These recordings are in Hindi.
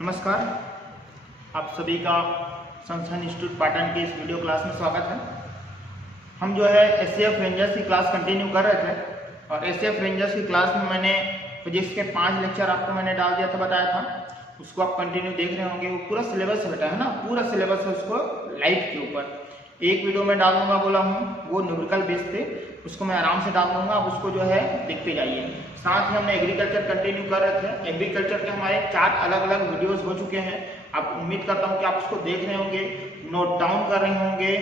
नमस्कार, आप सभी का संस्थान इंस्टीट्यूट पाटन के इस वीडियो क्लास में स्वागत है। हम जो है एचसीएफ रेंजर्स की क्लास कंटिन्यू कर रहे थे और एचसीएफ रेंजर्स की क्लास में मैंने फिजिक्स के 5 लेक्चर आपको मैंने डाल दिया था, बताया था। उसको आप कंटिन्यू देख रहे होंगे। वो पूरा सिलेबस बेटा है ना, पूरा सिलेबस है उसको लाइव के ऊपर। एक वीडियो में डाल दूंगा बोला हूँ, वो न्यूमेरिकल बेस पे उसको मैं आराम से डाल दूंगा। आप उसको जो है देखते जाइए। साथ ही हमने एग्रीकल्चर कंटिन्यू कर रहे थे। एग्रीकल्चर के हमारे 4 अलग अलग वीडियोस हो चुके हैं। आप उम्मीद करता हूँ कि आप उसको देख रहे होंगे, नोट डाउन कर रहे होंगे,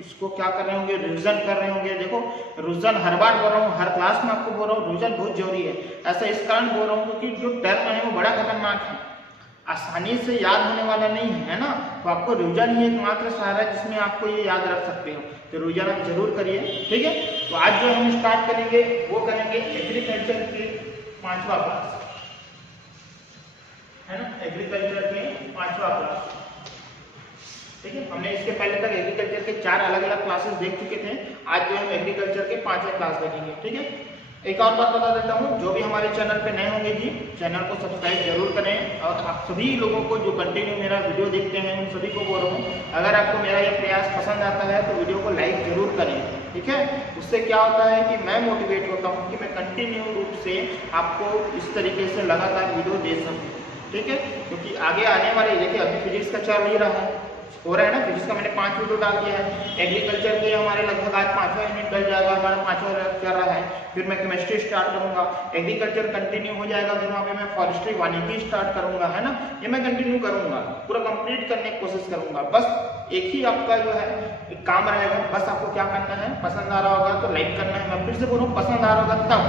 उसको क्या कर रहे होंगे, रिविजन कर रहे होंगे। देखो रिविजन हर बार बोल रहा हूँ, हर क्लास में आपको बोल रहा हूँ, रिविजन बहुत जरूरी है। ऐसा इस कारण बोल रहा हूँ क्योंकि जो टर्म है वो बड़ा खतरनाक है, आसानी से याद होने वाला नहीं है ना। तो आपको रिविजन ही एकमात्र सहारा है जिसमें आपको ये याद रख सकते हो। तो रिविजन आप जरूर करिए, ठीक है। तो आज जो हम स्टार्ट करेंगे वो करेंगे एग्रीकल्चर के 5वां क्लास, है ना। एग्रीकल्चर के 5वां क्लास, ठीक है। हमने इसके पहले तक एग्रीकल्चर के 4 अलग अलग क्लासेस देख चुके थे। आज जो हम एग्रीकल्चर के 5वें क्लास देखेंगे, ठीक है। एक और बात बता देता हूँ, जो भी हमारे चैनल पे नए होंगे जी, चैनल को सब्सक्राइब जरूर करें। और आप सभी लोगों को जो कंटिन्यू मेरा वीडियो देखते हैं उन सभी को बोल रहा हूँ, अगर आपको मेरा ये प्रयास पसंद आता है तो वीडियो को लाइक जरूर करें, ठीक है। उससे क्या होता है कि मैं मोटिवेट होता हूँ कि मैं कंटिन्यू रूप से आपको इस तरीके से लगातार वीडियो दे सकूँ, ठीक है। क्योंकि आगे आने वाले, देखिए अभी फिजिक्स का चल ही रहा है, हो रहा है ना। फिजिक्स का मैंने 5 वीडियो डाल दिया है। एग्रीकल्चर के हमारे लगभग आज 5वां यूनिट डल जाएगा, हमारा 5वां चल रहा है। फिर मैं केमिस्ट्री स्टार्ट करूंगा, एग्रीकल्चर कंटिन्यू हो जाएगा, फिर वहाँ पे मैं फॉरेस्ट्री वानिकी स्टार्ट करूंगा, है ना। ये मैं कंटिन्यू करूंगा, पूरा कंप्लीट करने की कोशिश करूंगा। बस एक ही आपका जो है एक काम रहेगा, बस आपको क्या करना है, पसंद आ रहा होगा तो लाइक करना है। मैं फिर से बोलूँ, पसंद आ रहा होगा तब,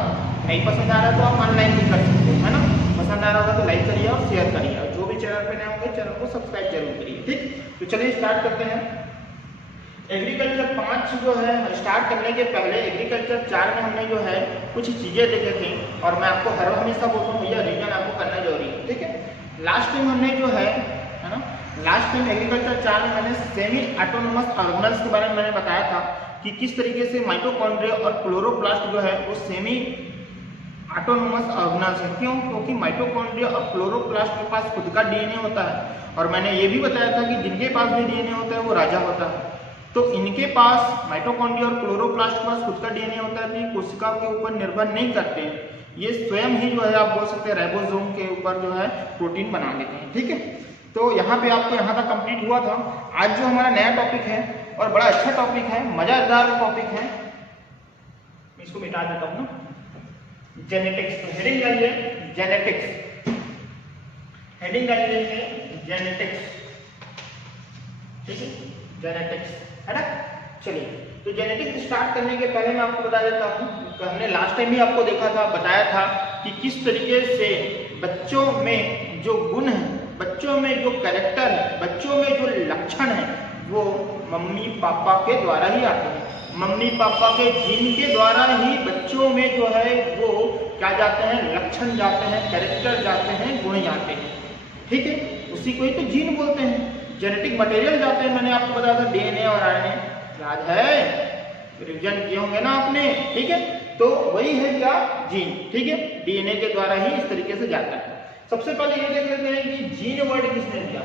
नहीं पसंद आ रहा है तो आप ऑनलाइन भी कर सकते हो, है ना। पसंद आ रहा होगा तो लाइक करिए और शेयर करिए, और जो भी चैनल पे नए होंगे चैनल को सब्सक्राइब जरूर करिए, ठीक। तो चलिए स्टार्ट करते हैं। एग्रीकल्चर 5 जो है स्टार्ट करने के पहले एग्रीकल्चर 4 में हमने जो है कुछ चीजें देखे थे, और मैं आपको हर हमेशा बोलता हूँ भैया रिवीजन आपको करना जरूरी है, ठीक है। लास्ट टाइम हमने जो है ना, लास्ट टाइम एग्रीकल्चर 4 में मैंने सेमी ऑटोनोमस ऑर्गेनल्स के बारे में मैंने बताया था कि किस तरीके से माइटोकॉन्ड्रिया और क्लोरोप्लास्ट जो है वो सेमी ऑटोनोमस ऑर्गेनल्स है। क्यों? क्योंकि माइटोकॉन्ड्रिया और क्लोरोप्लास्ट के पास खुद का डीएनए होता है, और मैंने ये भी बताया था कि जिनके पास भी डीएनए होता है वो राजा होता है। तो इनके पास माइटोकॉन्ड्रिया और क्लोरोप्लास्ट के पास खुद का डीएनए होता है, तो ये कोशिका के ऊपर निर्भर नहीं करते हैं। ये स्वयं ही जो है आप बोल सकते हैं राइबोसोम के ऊपर जो है प्रोटीन बना लेते हैं, ठीक है। तो यहाँ पे आपको यहाँ तक कंप्लीट हुआ था। आज जो हमारा नया टॉपिक है और बड़ा अच्छा टॉपिक है, मजेदार टॉपिक है, इसको मिटा देता हूँ ना, जेनेटिक्स। तो हेडिंग डालिए जेनेटिक्स, हेडिंग डालिए जेनेटिक्स, ठीक है, जेनेटिक्स, है ना। चलिए, तो जेनेटिक्स स्टार्ट करने के पहले मैं आपको बता देता हूँ, तो हमने लास्ट टाइम भी आपको देखा था, बताया था कि किस तरीके से बच्चों में जो गुण है, बच्चों में जो कैरेक्टर है, बच्चों में जो लक्षण है, वो मम्मी पापा के द्वारा ही आते हैं। मम्मी पापा के जीन के द्वारा ही बच्चों में जो है वो क्या जाते हैं, लक्षण जाते हैं, कैरेक्टर जाते हैं, गुण जाते हैं, ठीक है। उसी को ही तो जीन बोलते हैं, जेनेटिक मटेरियल जाते हैं। मैंने आपको बताया था डीएनए और आरएनए, याद है, रिवीजन किए होंगे ना आपने, ठीक है। तो वही है क्या, जीन, ठीक है। डीएनए के द्वारा ही इस तरीके से जाता है। सबसे पहले ये देख लेते हैं कि जीन वर्ड किसने दिया।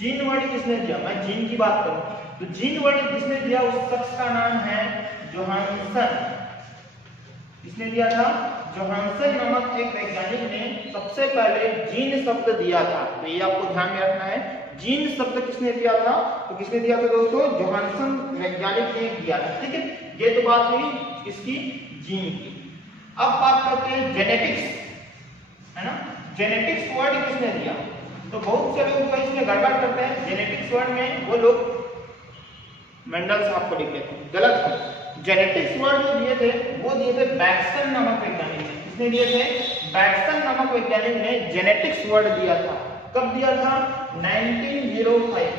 जीन वर्ड किसने दिया, मैं जीन की बात करूं तो जीन वर्ड किसने दिया, उस शख्स का नाम है जोहानसन। किसने दिया था, जोहानसन नामक एक वैज्ञानिक ने सबसे पहले जीन शब्द दिया था। तो ये आपको ध्यान में रखना है, जीन शब्द किसने दिया था, तो किसने दिया था दोस्तों, जोहानसन वैज्ञानिक ने दिया था, ठीक है। ये तो बात हुई इसकी जीन की। अब बात करते हैं जेनेटिक्स, है ना। जेनेटिक्स वर्ड किसने दिया, तो बहुत से लोग इसमें गड़बड़ करते हैं। जेनेटिक्स वर्ड में वो लोग मेंडल साहब को लिख देते हैं, गलत है। जेनेटिक्स वर्ड जो दिए थे वो दिए थे बैक्सन नामक वैज्ञानिक ने। किसने दिए थे, बैक्सन नामक वैज्ञानिक ने जेनेटिक्स वर्ड दिया था। कब दिया था, 1905,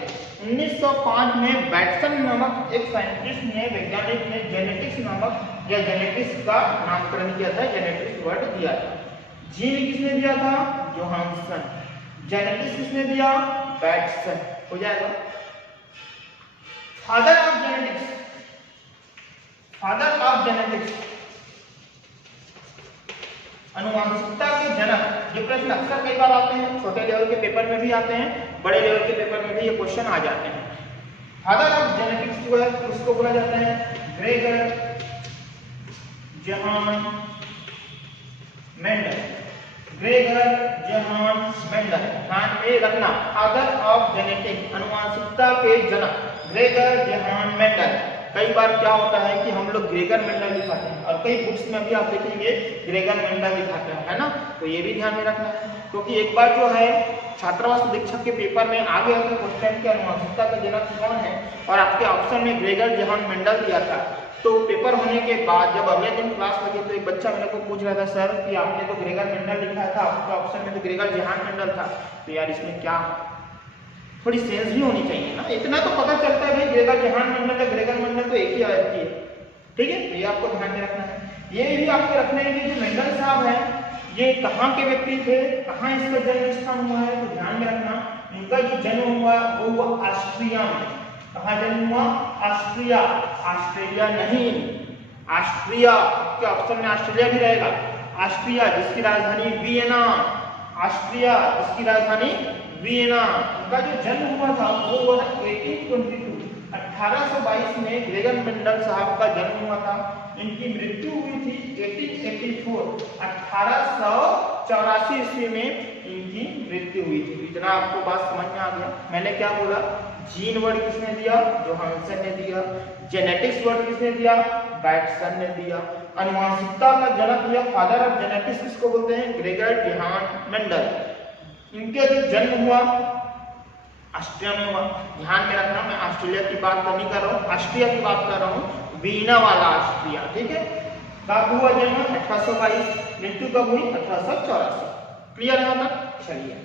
1905 में बैक्सन नामक एक साइंटिस्ट ने, वैज्ञानिक ने जेनेटिक्स नामक या जेनेटिक्स का नामकरण किया था, जेनेटिक्स वर्ड दिया था। जीन किसने दिया था, जोहानसन। जेनेटिक्स किसने दिया, बैक्सन। हो जाएगा। Father of genetics, father of genetics, अनुवांशिकता के जनक। ये प्रश्न अक्सर कई बार आते हैं, छोटे लेवल के पेपर में भी आते हैं, बड़े लेवल के पेपर में भी ये क्वेश्चन आ जाते हैं। फादर ऑफ जेनेटिक्स जो है उसको बोला जाता है Gregor Johan Mendel. Gregor Johan Mendel, ध्यान में रखना, फादर ऑफ जेनेटिक्स, अनुवांशिकता के जनक ग्रेगर जोहान मेंडल। कई बार क्या होता है कि हम लोग ग्रेगर मेंडल लिखाते हैं और कई बुक्स में भी आप देखेंगे ग्रेगर मेंडल लिखाते हैं, है ना। तो ये भी ध्यान में रखना है, क्योंकि एक बार जो है छात्रावास अधीक्षक के पेपर में आ गया था क्वेश्चन के अनुवांशिकता का जनक कौन है और आपके ऑप्शन में ग्रेगर जोहान मेंडल दिया था। तो पेपर होने के बाद जब अगले दिन क्लास लगी तो एक बच्चा मेरे को पूछ रहा था, सर कि आपने तो ग्रेगर मेंडल लिखा था, आपके ऑप्शन में तो ग्रेगर जोहान मेंडल था, तो यार इसमें क्या थोड़ी सेंस भी होनी चाहिए ना। इतना तो पता चलता है भाई ग्रेगर जोहान मेंडल या ग्रेगर मेंडल तो एक ही आती है, ठीक है। तो ये आपको ध्यान में रखना है। ये भी आपको रखना है कि जो मेंडल साहब है ये कहाँ के व्यक्ति थे, कहाँ इसका जन्म स्थान हुआ है, तो ध्यान में रखना इनका जो जन्म हुआ वो हुआ ऑस्ट्रिया में। कहाँ जन्म हुआ? ऑस्ट्रिया, ऑस्ट्रेलिया नहीं, ऑस्ट्रिया के ऑप्शन में ऑस्ट्रेलिया भी रहेगा। ऑस्ट्रिया जिसकी राजधानी वियना, ऑस्ट्रिया जिसकी राजधानी वियना। उनका जो जन्म हुआ था वो हुआ 1822 में ग्रेगर मेंडल साहब का जन्म हुआ था। इनकी मृत्यु हुई थी 1884 ईस्वी में इनकी मृत्यु हुई थी। इतना आपको बात समझ में आ गया। मैंने क्या बोला, जीन वर्ड किसने दिया? जोहानसन ने दिया। जेनेटिक्स वर्ड किसने दिया? बैटसन ने दिया। अनुवांशिकता का जनक या फादर ऑफ जेनेटिक्स किसको बोलते हैं? Gregor Johan Mendel. इनका जो जन्म हुआ ऑस्ट्रिया में हुआ। ध्यान में रखना मैं ऑस्ट्रेलिया की बात नहीं कर रहा हूँ, ऑस्ट्रिया की बात कर रहा हूँ, वीना वाला ऑस्ट्रिया, ठीक है। कब हुआ जन्म? 1822। मृत्यु कब हुई? 1884। क्लियर है तक? चलिए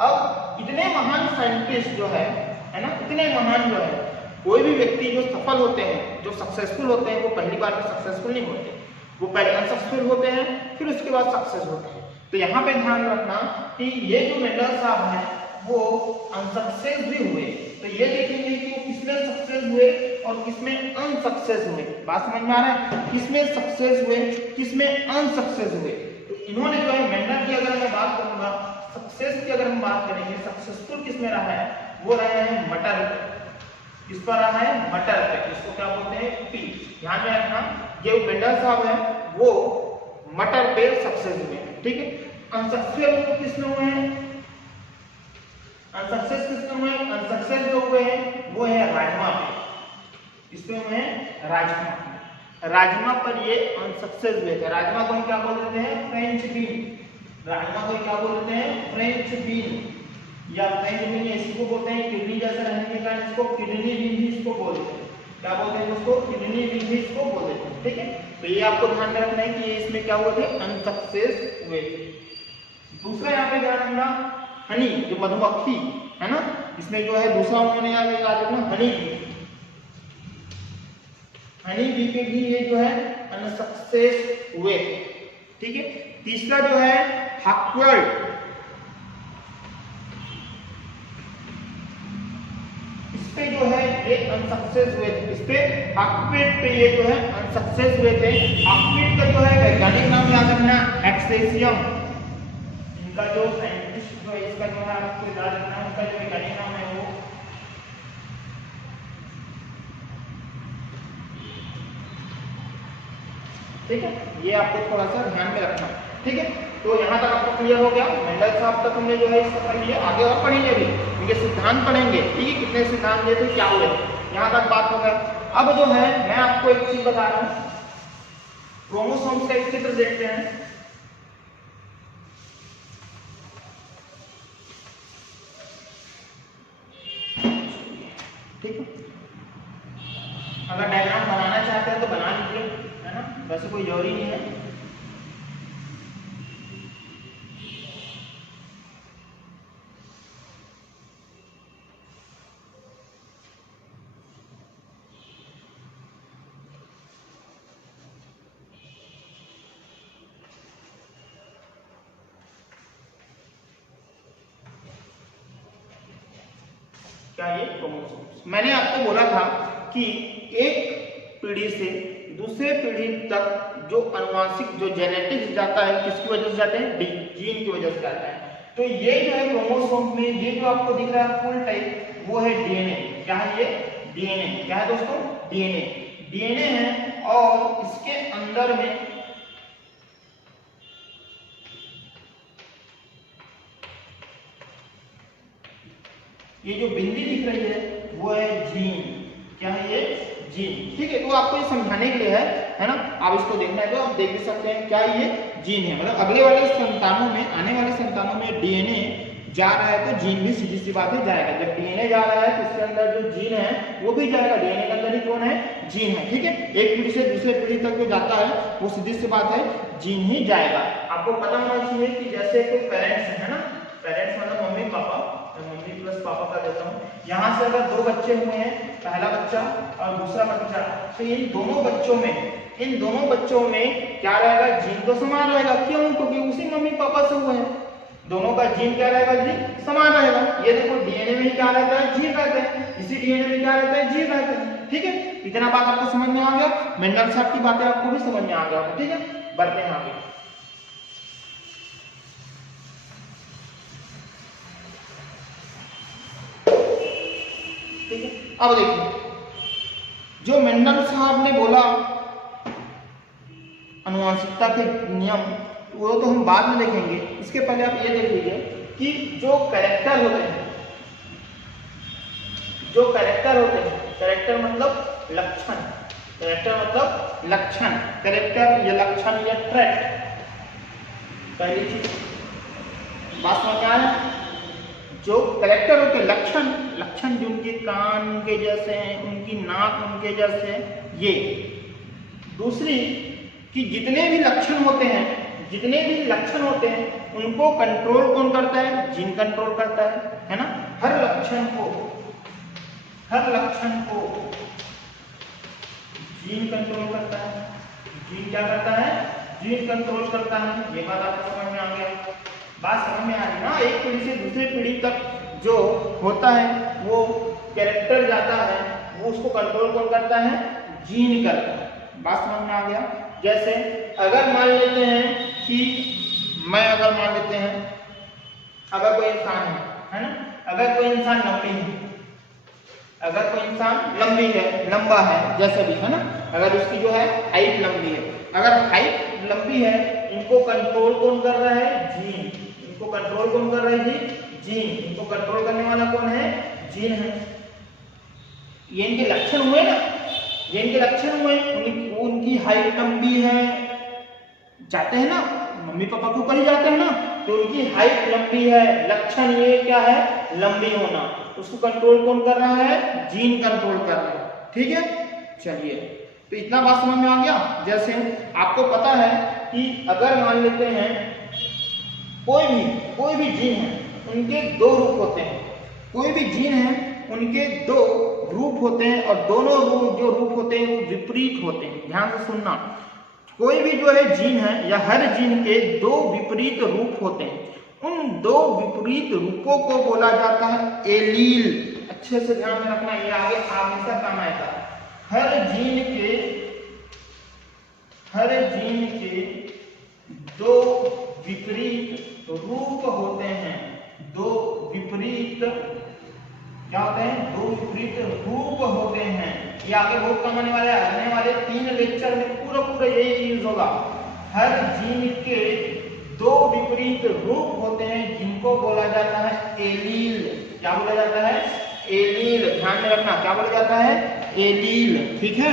अब इतने महान साइंटिस्ट जो है ना, इतने महान जो है, कोई भी व्यक्ति जो सफल होते हैं, जो सक्सेसफुल होते हैं, वो पहली बार में सक्सेसफुल नहीं होते, वो पहले अनसक्सेसफुल होते हैं फिर उसके बाद सक्सेस होते हैं। तो यहाँ पे ध्यान रखना कि ये जो मेंडल साहब हैं वो अनसक्सेस भी हुए, तो ये देखेंगे कि वो किसमें सक्सेस हुए और किसमें अनसक्सेस हुए। बात समझ में आ रहा है? किसमें सक्सेस हुए, किसमें अनसक्सेस हुए। तो इन्होंने जो है मेंडल की अगर मैं बात करूंगा, सक्सेस की अगर हम बात करेंगे, सक्सेसफुल किसमें रहा है? वो रहे हैं मटर पे। किस पर रहा है? मटर पे। इसको क्या बोलते हैं? पी। ध्यान में रखना ये मेंडल साहब है वो मटर पे सक्सेस हुए, ठीक है। अनसक्सेस किसमें हुए हैं? अनसक्सेस किसमें हुए? अनसक्सेस जो हुए हैं वो है राजमा पे। इसमें हुए हैं राजमा। राजमा पर ये अनसक्सेस हुए थे। राजमा को क्या बोल देते हैं? French bean. राजमा को क्या बोल देते हैं? फ्रेंच बीन या फ्रेंच बीन इसको बोलते हैं। किडनी जैसे रहने के कारण इसको किडनी बीन भी इसको बोलते हैं। क्या बोलते हैं उसको? किडनी बीन भी इसको बोल देते हैं, ठीक है। तो ये आपको ध्यान में रखना है कि ये इसमें क्या हुए थे? अनसक्सेस हुए थे। दूसरा यहाँ पे ध्यान रखना हनी, जो मधुमक्खी है ना, इसमें जो है दूसरा उन्होंने याद रखना हनी बी। हनी बी पे भी ये जो है अनसक्सेस हुए थे, ठीक है। तीसरा जो है हकवर्ड, इस पे जो है ये अनसक्सेस हुए थे। इस पे हकवर्ड पे ये जो है अनसक्सेस हुए थे। हकवर्ड का जो है वैज्ञानिक नाम याद रखना एक्सेसियम। इनका जो साइंटिस्ट जो है इसका जो है आपको याद रखना, इसका जो वैज्ञानिक नाम है वो ठीक है। ये आपको थोड़ा सा ध्यान में रखना, ठीक है। तो यहाँ तक आपको क्लियर हो गया। मेंडल साहब तक हमने जो है इसका पढ़ लिया, आगे और पढ़ेंगे अभी इनके सिद्धांत पढ़ेंगे, ठीक है। कितने सिद्धांत दिए थे, क्या हुए, यहाँ तक बात हो गया। अब जो है मैं आपको एक चीज बता रहा हूँ, क्रोमोसोम्स का एक चित्र देखते हैं। ठीक है, अगर डायग्राम बनाना चाहते हैं तो बना लीजिए, है ना, वैसे कोई जरूरी नहीं है। क्या ये क्रोमोसोम्स, मैंने आपको बोला था कि एक पीढ़ी से दूसरे पीढ़ी तक जो अनुवांशिक जो जेनेटिक्स जाता है किसकी वजह से जाते हैं, जीन की वजह से जाता है। तो ये जो है क्रोमोसोम में ये जो आपको दिख रहा है फुल टाइप वो है डीएनए। क्या है ये, डीएनए। क्या है दोस्तों, डीएनए। डीएनए है और इसके अंदर में ये जो बिंदी दिख रही है वो है जीन। क्या है ये, जीन। ठीक है, तो आपको ये समझाने के लिए है ना, आप इसको देखना है तो आप देख भी सकते हैं क्या ये जीन है। मतलब अगले वाले संतानों में, आने वाले संतानों में डीएनए जा रहा है तो जीन भी सीधी सी बात है जाएगा। जब डीएनए जा रहा है तो इसके अंदर जो जीन है वो भी जाएगा। डीएनए के अंदर ही कौन है, जीन है। ठीक है, एक पीढ़ी से दूसरे पीढ़ी तक जो जाता है वो सीधी सी बात है जीन ही जाएगा। आपको पता होना चाहिए कि जैसे कोई पेरेंट्स है ना, पेरेंट्स मतलब मम्मी पापा, मम्मी प्लस पापा का देता हूँ। यहाँ से अगर दो बच्चे हुए हैं, पहला बच्चा और दूसरा बच्चा, तो इन दोनों बच्चों में क्या रहेगा, जीन तो समान रहेगा। क्यों, क्योंकि उसी मम्मी पापा से हुए हैं। दोनों का जीन क्या रहेगा, जीन समान रहेगा। ये देखो डीएनए में क्या रहता है, जीन रहते हैं। इसी डीएनए में क्या रहता है, जीन रहते हैं। ठीक है, इतना बात आपको समझ में आ गया। मेंडल साहब की बातें आपको भी समझ में आ गया। ठीक है, बढ़ते हैं आगे। ठीक है, अब देखिए जो मेंडल साहब ने बोला आनुवंशिकता के नियम, वो तो हम बाद में देखेंगे। इसके पहले आप ये देख लीजिए कि जो कैरेक्टर होते हैं, कैरेक्टर मतलब लक्षण, कैरेक्टर या लक्षण या ट्रैट। पहली चीज बात समझ में आया, जो कैरेक्टर होते हैं, लक्षण जो उनके कान के जैसे हैं, उनकी नाक उनके जैसे हैं, ये। दूसरी कि जितने भी लक्षण होते हैं उनको कंट्रोल कौन करता है, जीन कंट्रोल करता है ना। हर लक्षण को जीन कंट्रोल करता है। जीन क्या करता है, जीन कंट्रोल करता है। ये बात आपको समझ में आ गया, बात समझ में आ रही ना। एक पीढ़ी से दूसरे पीढ़ी तक जो होता है वो कैरेक्टर जाता है, वो उसको कंट्रोल कौन करता है, जीन करता है। बात समझ में आ गया। जैसे अगर मान लेते हैं कि अगर मान लेते हैं अगर कोई इंसान है ना, अगर कोई इंसान लंबा है जैसे भी है ना, अगर उसकी जो है हाइट लंबी है, अगर हाइट लंबी है, इनको कंट्रोल कौन कर रहा है, जीन। इनको कंट्रोल कौन कर रहा है, जीन। इनको कंट्रोल करने वाला कौन है, जीन है। ये इनके लक्षण हुए ना, उनकी हाइट लंबी है, जाते हैं ना मम्मी पापा को कहीं जाते हैं ना, तो उनकी हाइट लंबी है, लक्षण ये क्या है, लंबी होना। उसको कंट्रोल कौन कर रहा है, जीन कंट्रोल कर रहा है। ठीक है, चलिए तो इतना बात समझ में आ गया। जैसे आपको पता है कि अगर मान लेते हैं कोई भी जीन है, उनके दो रूप होते हैं। कोई भी जीन है उनके दो रूप होते हैं और दोनों जो रूप होते हैं वो विपरीत होते हैं। ध्यान से सुनना, कोई भी जो है जीन है या हर जीन के दो विपरीत रूप होते हैं। उन दो विपरीत रूपों को बोला जाता है एलील। अच्छे से ध्यान में रखना, ये आगे हमेशा काम आएगा। हर जीन के दो विपरीत रूप होते हैं। दो विपरीत क्या होते हैं, दो विपरीत रूप होते हैं। ये आगे बहुत काम आने वाला है। आने वाले 3 लेक्चर में पूरा यही यूज होगा। हर जीन के दो विपरीत रूप होते हैं जिनको बोला जाता है एलील। क्या बोला जाता है, एलील। ध्यान में रखना, क्या बोला जाता है, एलील। ठीक है,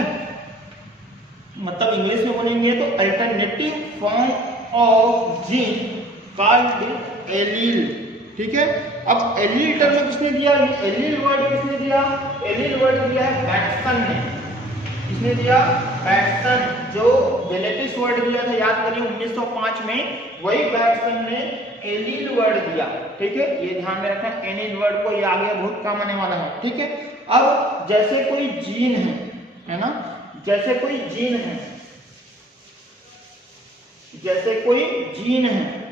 मतलब इंग्लिश में बोलेंगे तो alternative form of gene called allele. ठीक है, अब एलील टर्म किसने दिया, एलील वर्ड किसने दिया, एलील वर्ड दिया है बैट्सन ने। किसने दिया, बैट्सन। जो जेनेटिक्स वर्ड दिया था, याद करिए 1905 में, वही बैट्सन ने एलील वर्ड दिया। ठीक है, ये ध्यान में रखना, एलील वर्ड को, ये आगे बहुत काम आने वाला है। ठीक है, अब जैसे कोई जीन है ना, जैसे कोई जीन है, जैसे कोई जीन है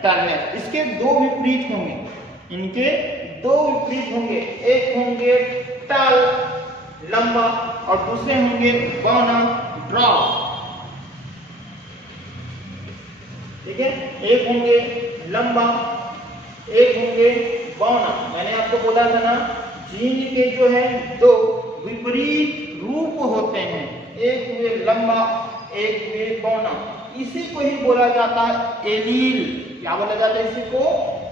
टर्नेस, इसके दो विपरीत होंगे, इनके दो विपरीत होंगे, एक होंगे टल लंबा और दूसरे होंगे बौना ड्रॉप। ठीक है, एक होंगे लंबा, एक होंगे बौना। मैंने आपको बोला था ना, जीन के जो है दो विपरीत रूप होते हैं, एक हुए लंबा, एक हुए बौना। इसी को ही बोला जाता है एलील। क्या बोला जाता है इसी को?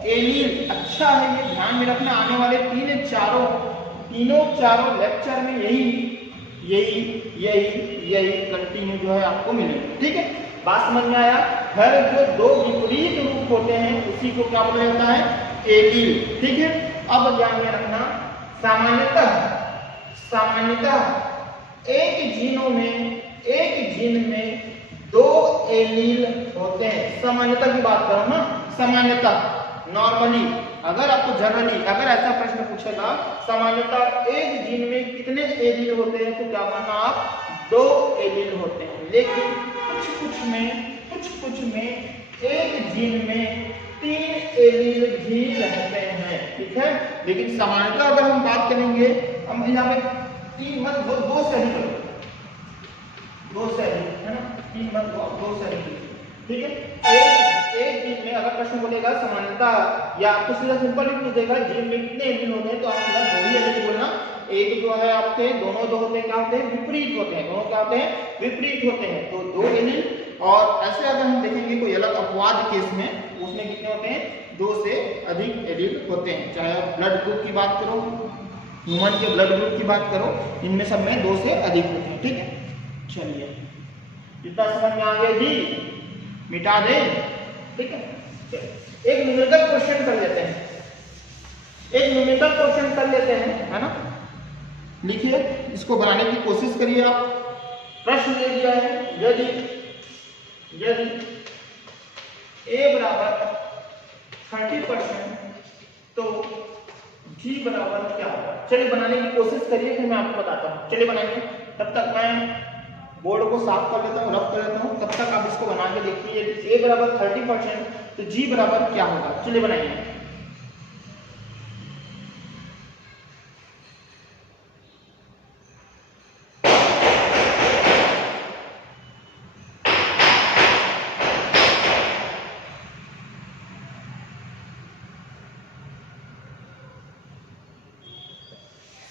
एलील। अच्छा है, ये ध्यान में रखना, आने वाले तीनों चारों लेक्चर में यही कंटिन्यू जो है आपको मिलेगा। ठीक है, बात समझ में आया? हर जो दो विपरीत रूप होते हैं उसी को क्या बोला जाता है? एलील। ठीक है, अब ध्यान में रखना, सामान्यतः एक जीन में दो एलील होते हैं। सामान्यतः की बात करो ना, सामान्यतः नॉर्मली, अगर आपको जनरली अगर ऐसा प्रश्न पूछेगा सामान्यतः एक जीन में कितने एलील होते हैं, तो क्या मानना आप? दो एलील होते हैं। लेकिन कुछ में एक जीन में तीन एलील भी रहते हैं। ठीक है, लेकिन सामान्यतः अगर हम बात करेंगे, हम यहाँ पे तीन मत दो से अधिक करो, दो से अधिक है ना, तीन मत दो से अधिक। ठीक है, एक जीन में अगर प्रश्न बोलेगा सामान्यतः या आपको सीधा सिंपल ही पूछ देगा जीन में कितने एलील होते हैं, तो आप सीधा दो ही एलील बोलना। एक जो है आपके दोनों जो होते हैं क्या होते हैं? विपरीत होते हैं। दोनों क्या होते हैं? विपरीत होते हैं। तो दो एलील। और ऐसे अगर हम देखेंगे कोई अलग अपवाद केस में, उसमें कितने होते हैं? दो से अधिक एलील होते हैं। चाहे आप ब्लड ग्रुप की बात करो, ह्यूमन के ब्लड ग्रुप की बात करो, इनमें सब में दो से अधिक होते हैं। ठीक है, चलिए कितना समझ में आ गया जी? मिटा दे। ठीक है, एक न्यूमेरिकल क्वेश्चन कर लेते हैं, है ना। लिखिए, इसको बनाने की कोशिश करिए आप। प्रश्न दे दिया है, यदि a बराबर 30% तो g बराबर क्या होगा? चलिए बनाने की कोशिश करिए, फिर मैं आपको बताता हूँ। चलिए बनाएंगे, तब तक मैं बोर्ड को साफ कर लेता हूँ, रफ कर लेता हूँ। तब तक आप इसको बना के देखिए, a बराबर 30% तो g बराबर क्या होगा? चलिए बनाइए।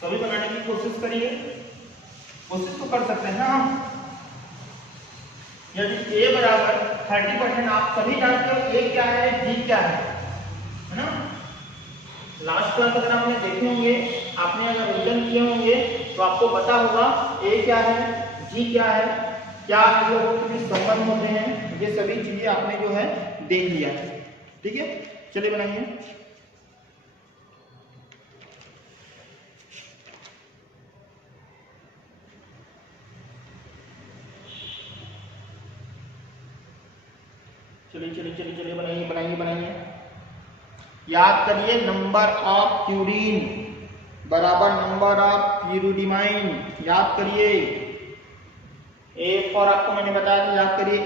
सभी बनाने की कोशिश करिए, कोशिश तो कर सकते हैं ना हम। यदि a बराबर 30%, आप सभी जानते हो a क्या है, g क्या है ना। लास्ट क्लास अगर आपने देखे होंगे, आपने अगर रिवीजन किए होंगे, तो आपको पता होगा a क्या है, g क्या है, क्या लोगों के बीच संबंध होते हैं, ये सभी चीजें आपने जो है देख लिया है। ठीक है, चलिए बनाइए। चलिए बनाइए। याद करिए, नंबर ऑफ प्यूरिन बराबर नंबर ऑफ प्यूरिडिमाइन। याद करिए, ए फॉर आपको मैंने बताया था, याद करिए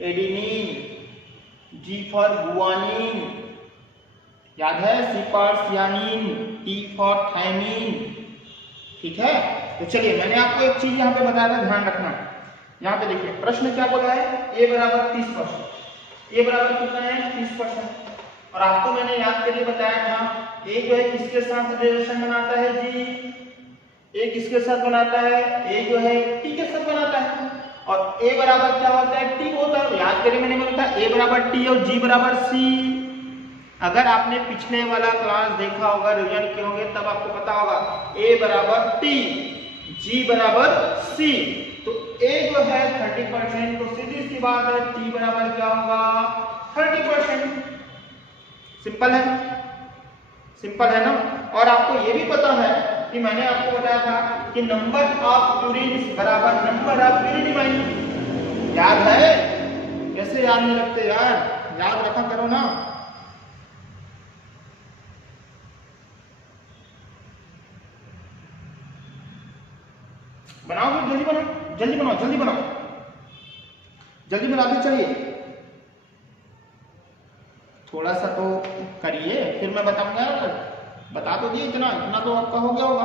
एडिनिन, जी फॉर गुआनिन, याद है, सी फॉर सियानिन, टी फॉर थायमिन। ठीक है, तो चलिए मैंने आपको एक चीज यहाँ पे बताया था, ध्यान रखना। यहाँ पे देखिए, प्रश्न क्या बोला है? a बराबर 30%। a बराबर कितना है? 30%। और आपको मैंने याद करिए बताया था, a जो है किसके साथ रिलेशन बनाता है जी? a किसके साथ बनाता है? a जो है t के साथ बनाता है। और a बराबर क्या होता है? t होता है। याद करिए, मैंने बोला था a बराबर t और g बराबर c। अगर आपने पिछले वाला क्लास देखा होगा, रिवीजन किए होंगे, तब आपको पता होगा a बराबर t, g बराबर c। तो a जो है 30%, तो सीधी सी बात है t बराबर क्या होगा? 30%। सिंपल है ना। और आपको ये भी पता है कि मैंने आपको बताया था कि नंबर ऑफ प्यूरिन बराबर नंबर ऑफ प्यूरिडिमाइन। याद है? कैसे याद नहीं रखते यार, याद रखा करो ना। बनाओ, जल्दी बनाते चलिए। थोड़ा सा तो करिए, फिर मैं बताऊंगा। बता तो दिए, इतना इतना तो आपका हो गया होगा।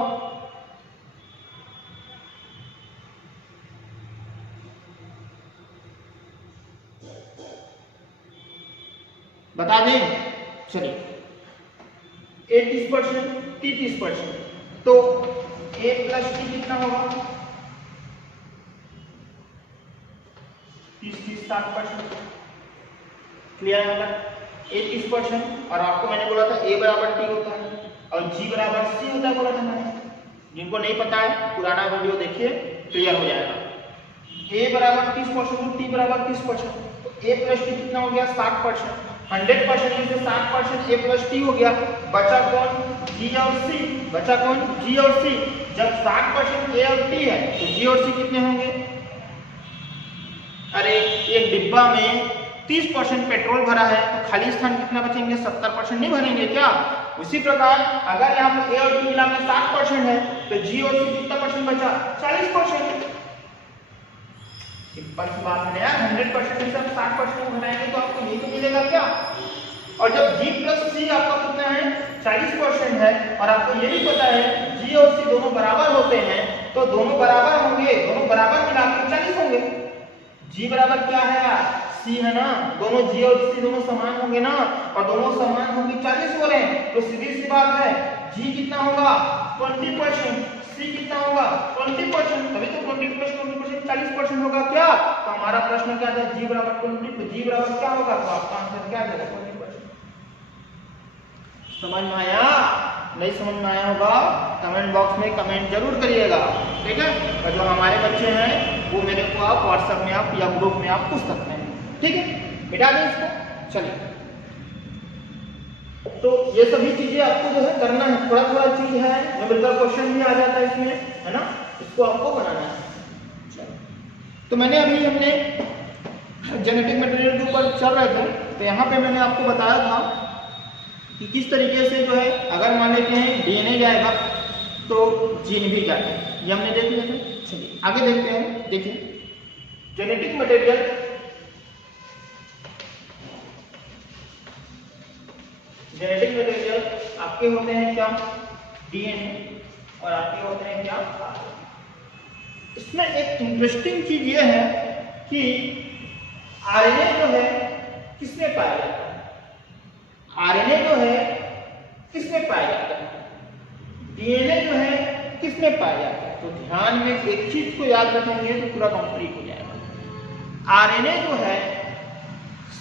बता दें, चलिए। ए 30%, टी 30%, तो ए प्लस टी कितना होगा? 30-30-60%। क्लियर है? ए 30% और आपको मैंने बोला था ए बराबर टी होता है और जी बराबर सी होता है, बोला था मैंने। जिनको नहीं पता है पुराना वीडियो देखिए, क्लियर हो जाएगा। ए बराबर 30% तो टी बराबर 30%, तो ए प्लस टी कितना हो गया? 60%। 100% में से 60% ए प्लस टी हो गया, बचा कौन? जी और सी। बचा कौन? जी और सी। जब 60% ए और टी है तो जी और सी कितने होंगे? अरे एक डिब्बा में 30% पेट्रोल भरा है तो खाली स्थान कितना बचेंगे? 70% नहीं भरेंगे क्या? उसी प्रकार अगर यहाँ पे ए और टी मिला के 60% है तो जी और सी कितना परसेंट बचा? 40%। सिंपल सी बात है यार, 100% में से 60% घटाएंगे तो आपको यही तो मिलेगा क्या? और जब G प्लस C आपका कितना है? 40% है और आपको ये भी पता है G और C दोनों बराबर होते हैं, तो दोनों बराबर होंगे, दोनों बराबर मिलाकर 40 होंगे। G बराबर क्या है यार? C है ना, दोनों G और C दोनों समान होंगे ना, और दोनों समान होंगे 40 हो रहे हैं, तो सीधी सी बात है G कितना होगा? 20%, C कितना होगा? 20%, तभी तो 20 + 20% 40% होगा क्या? तो हमारा प्रश्न क्या था? G बराबर 20, तो G बराबर क्या होगा? तो आपका आंसर क्या देगा? 20%। समझ में आया? नहीं समझ में आया होगा कमेंट बॉक्स में कमेंट जरूर करिएगा, ठीक है? और जो हमारे बच्चे हैं वो मेरे को आप व्हाट्सएप में आप या ग्रुप में आप पूछ सकते हैं, ठीक है? मिटा दें इसको। चलिए, तो ये सभी चीजें आपको जो है करना है, थोड़ा थोड़ा चीज है, न्यूमेरिकल क्वेश्चन भी आ जाता है इसमें, है ना? इसको आपको बनाना है। तो मैंने अभी हमने जेनेटिक मटेरियल के ऊपर चल रहे थे, तो यहाँ पे मैंने आपको बताया था कि किस तरीके से जो है अगर मान लेते हैं डीएनए जाएगा तो जीन भी जाएगा, ये हमने देख लिया था। चलिए आगे देखते हैं। देखिए जेनेटिक मटेरियल आपके होते हैं क्या? डीएनए, और आपके होते हैं क्या? इसमें एक इंटरेस्टिंग चीज ये है कि आरएनए जो है किसमें पाया जाता है? आरएनए जो है किसमें पाया जाता है? डीएनए जो है किसमें पाया जाता है? तो ध्यान में एक चीज को याद रखेंगे तो पूरा कंप्लीट हो जाएगा। आरएनए जो है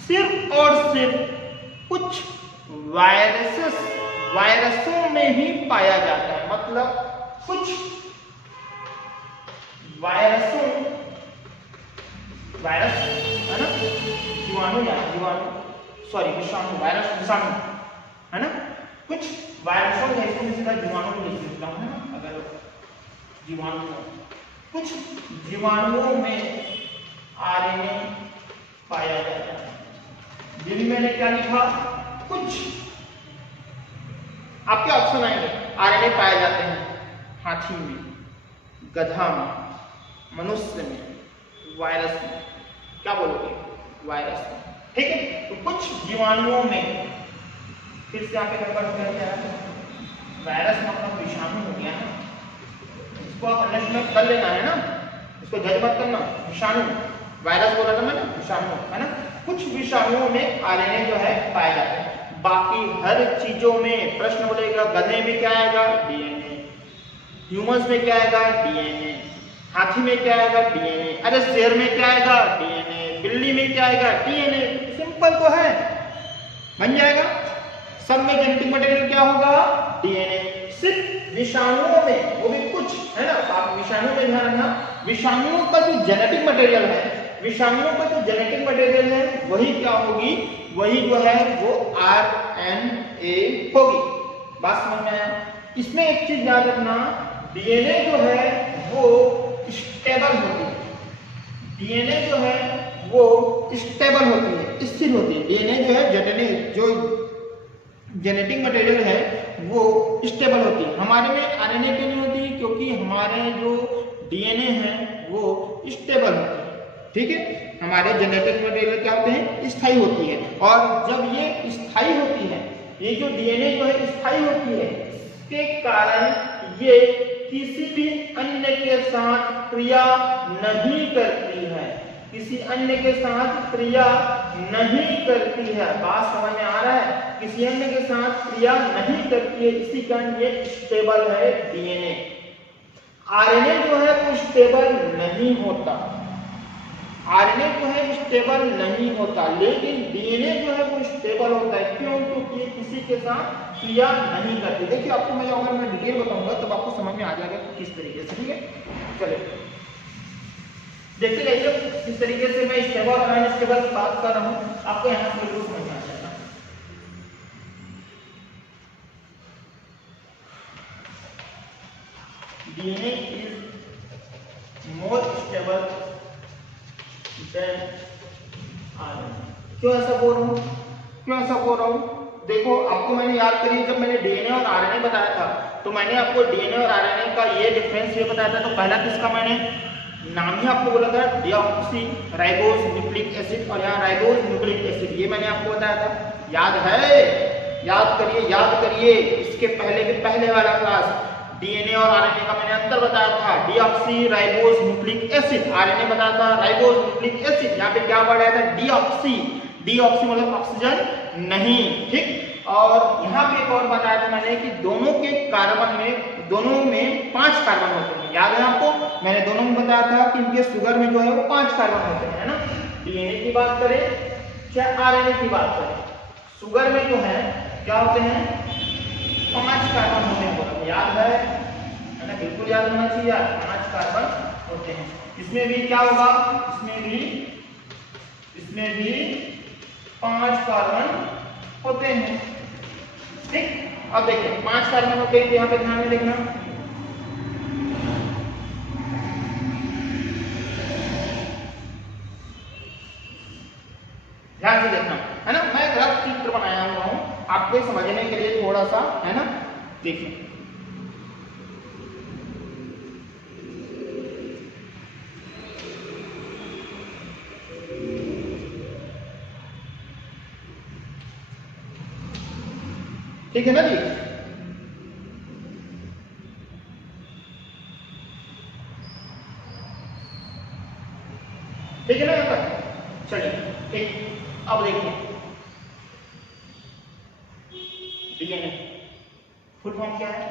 सिर्फ और सिर्फ कुछ वायरसों में ही पाया जाता है, मतलब कुछ वायरस है ना, विषाणु, वायरस विषाणु है ना, कुछ वायरसों में, इसमें सीधा जीवाणु लिख देता हूं, अगर जीवाणु, कुछ जीवाणुओं में आरएनए पाया जाता है। जिनमें मैंने क्या लिखा? कुछ आपके ऑप्शन आएंगे। आरएनए पाए जाते हैं हाथी में, गधा में, मनुष्य में, वायरस में। क्या बोलोगे? वायरस में, ठीक है? तो कुछ जीवाणुओं में, फिर से यहाँ पे नंबर हो गया, वायरस मतलब विषाणु हो गया ना, इसको आप अंडरस्टैंड कर लेना है ना, इसको जज मत करना। विषाणु, वायरस बोला था मैंने, विषाणु है ना। कुछ विषाणुओं में आरएनए जो है पाए जाते हैं, बाकी हर चीजों में प्रश्न बोलेगा। गधे में क्या आएगा? डीएनए। ह्यूमंस में क्या आएगा? डीएनए। हाथी में क्या आएगा? डीएनए। अरे शेर में क्या आएगा? डीएनए। बिल्ली में क्या आएगा? डीएनए। सिंपल तो है, बन जाएगा। सब में जेनेटिक मटेरियल क्या होगा? डीएनए। सिर्फ विषाणुओं में, वो भी कुछ है ना, आप विषाणु में ध्यान रखना, विषाणुओं का जो जेनेटिक मटेरियल है, विषाणुओं का जो जेनेटिक मटेरियल है वही क्या होगी? वही जो है वो आरएनए होगी। बात समझ में आया? इसमें एक चीज याद रखना, डीएनए जो है वो स्टेबल होती है। डीएनए जो है वो स्टेबल होती है, स्थिर होती है। डीएनए जो है जो जेनेटिक मटेरियल है वो स्टेबल होती है। हमारे में आरएनए क्यों नहीं होती? क्योंकि हमारे जो डीएनए है वो स्टेबल होती है, ठीक है, हमारे जेनेटिक मटेरियल क्या होते हैं, स्थायी होती है। और जब ये स्थायी होती है, ये जो डीएनए जो है स्थायी होती है, इसके कारण ये किसी भी अन्य के साथ क्रिया नहीं करती है, किसी अन्य के साथ क्रिया नहीं करती है। बात समझ में आ रहा है, किसी अन्य के साथ क्रिया नहीं करती है, इसी कारण ये स्टेबल है डीएनए। आरएनए जो है वो स्टेबल नहीं होता, आरएनए जो है स्टेबल नहीं होता, लेकिन डीएनए जो है वो स्टेबल होता है। क्यों? क्योंकि ये किसी के साथ क्रिया नहीं करती। देखिए आपको मैं अगर मैं डिटेल बताऊंगा तब आपको समझ में आ जाएगा किस तरीके से, ठीक है। चलिए देखते जाइए किस तरीके से मैं स्टेबल और अनस्टेबल की बात कर रहा हूँ, आपको यहाँ से बिल्कुल समझ में आ जाएगा। DNA is more stable then RNA. क्यों ऐसा बोल रहा हूँ, क्यों ऐसा बोल रहा हूँ? देखो आपको मैंने याद करिए, जब मैंने डीएनए और आरएनए बताया था तो मैंने आपको डीएनए और आरएनए का ये डिफरेंस ये बताया था। तो पहला किसका मैंने नाम ही आपको बोला था, डीऑक्सी राइबोज न्यूक्लिक एसिड, और यहाँ राइबोज न्यूक्लिक एसिड, ये मैंने आपको बताया था। याद है? याद करिए, याद करिए। इसके पहले के पहले वाला क्लास डीएनए और आरएनए का मैंने अंतर बताया था, deoxy ribose nucleic acid, RNA बताया था राइबोज न्यूक्लिक एसिड। यहाँ पे क्या वर्ड आया था, डीऑक्सी, डीऑक्सी मतलब ऑक्सीजन नहीं, ठीक। और यहाँ पे एक और बताया था मैंने कि दोनों के कार्बन में, दोनों में 5 कार्बन होते हैं। याद है आपको? मैंने दोनों में बताया था कि इनके शुगर में जो है वो 5 कार्बन होते हैं, है ना। डीएनए की बात करें चाहे आरएनए की बात करें, शुगर में जो है क्या होते हैं, 5 कार्बन होते हैं। याद है ना? बिल्कुल याद होना चाहिए यार, 5 कार्बन होते हैं। इसमें भी क्या होगा, इसमें भी 5 कार्बन होते हैं, ठीक। अब देखिए 5 कार्बन होते हैं, यहाँ पे ध्यान में देखना, ध्यान से देखना, है ना। मैं ग्राफ चित्र बनाया हुआ हूँ आपको समझने के लिए थोड़ा सा, है ना। देखिए ठीक है ना जी। ठीक है ना यहाँ तक? चलिए ठीक। अब देखिए डीएनए फुल फॉर्म क्या है,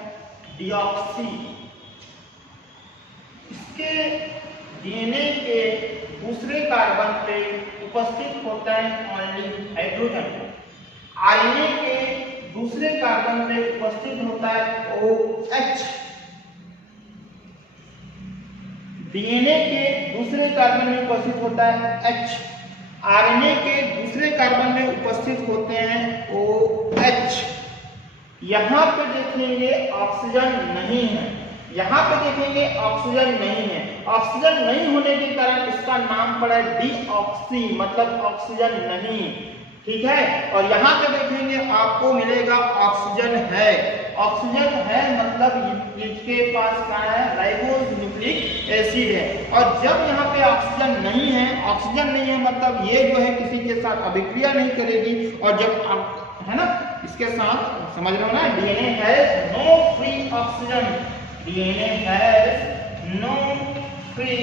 डीऑक्सी। इसके डीएनए के दूसरे कार्बन पे उपस्थित होता है ओनली हाइड्रोजन। आरएनए के दूसरे कार्बन पे उपस्थित होता है OH। डीएनए के दूसरे कार्बन में उपस्थित होता है H। आरएनए के दूसरे कार्बन में उपस्थित होते हैं OH। यहाँ पे देखेंगे ऑक्सीजन नहीं है, यहाँ पे देखेंगे ऑक्सीजन नहीं है। ऑक्सीजन नहीं होने के कारण इसका नाम पड़ा डीऑक्सी, मतलब ऑक्सीजन नहीं, ठीक है। और यहाँ पे देखेंगे आपको मिलेगा ऑक्सीजन है। ऑक्सीजन है मतलब इसके पास क्या है, राइबोज न्यूक्लिक एसिड है। और जब यहाँ पे ऑक्सीजन नहीं है, ऑक्सीजन नहीं है मतलब ये जो है किसी के साथ अभिक्रिया नहीं करेगी। और जब आप, है ना, इसके साथ समझ रहे हो ना, DNA has no free oxygen, DNA has no free